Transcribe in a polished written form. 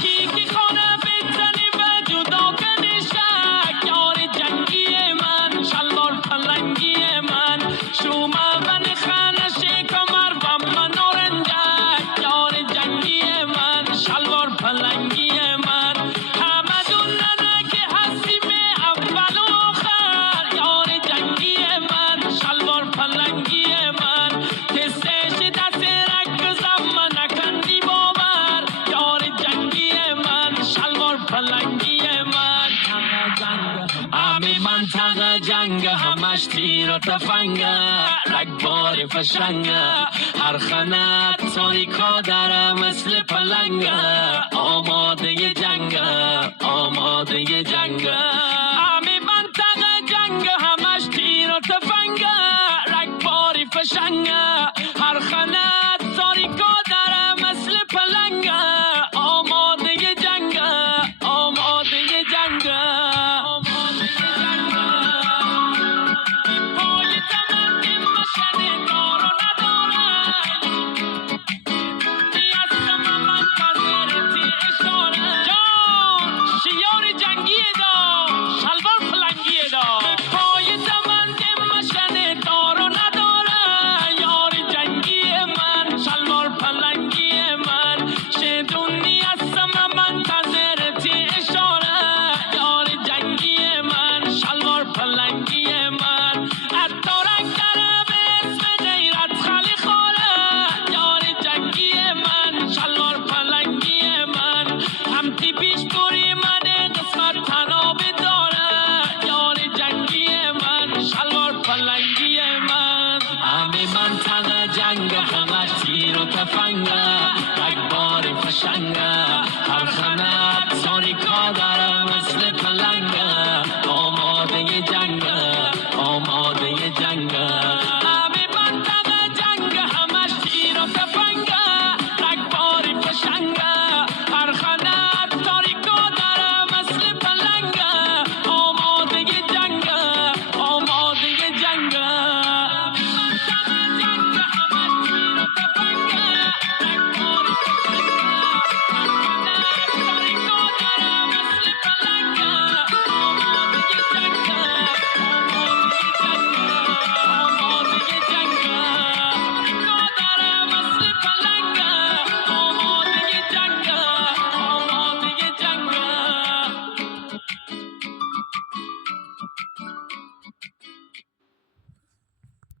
یکی که خانه بزنی به جدا کنشک یار جنگی من شلوار پلنگی من شوما من خانه شکمر و من نورنجک یار جنگی من شلوار پلنگی من همه دوننه که هستیم اول و آخر یار جنگی من شلوار پلنگی من تستش دست رکزم من نکندی باور یار جنگی من شلوار پلنگی من امی منطقه جنگ همش تیر و تفنگ رگبار فشنگ هر خنت تاریکا داره مثل پلنگ آماده جنگ آماده جنگ امی منطقه جنگ همش تیر و تفنگ رگبار فشنگ هر خنت تاریکا داره مثل پلنگ آماده جنگ آماده جنگ آماده جنگ پای تمندی مشن کارو نداره نیستم من پذیرتی اشاره جان شیار جنگی دا شلوار پلنگی دا پای تمندی مشن کارو نداره یار جنگی من شلوار پلنگی من شدونی هستم من پذیرتی اشاره یار جنگی من شلوار پلنگی من اتارک داره به اسم غیرت خالی خوره یار جنگی من شلوار پلنگی من همتی پیش بوری من قسمت تناب داره یار جنگی من شلوار پلنگی من امی منطقه جنگ همش تیر و تفنگ رگبار فشنگ هر خنت تاریکا داره مثل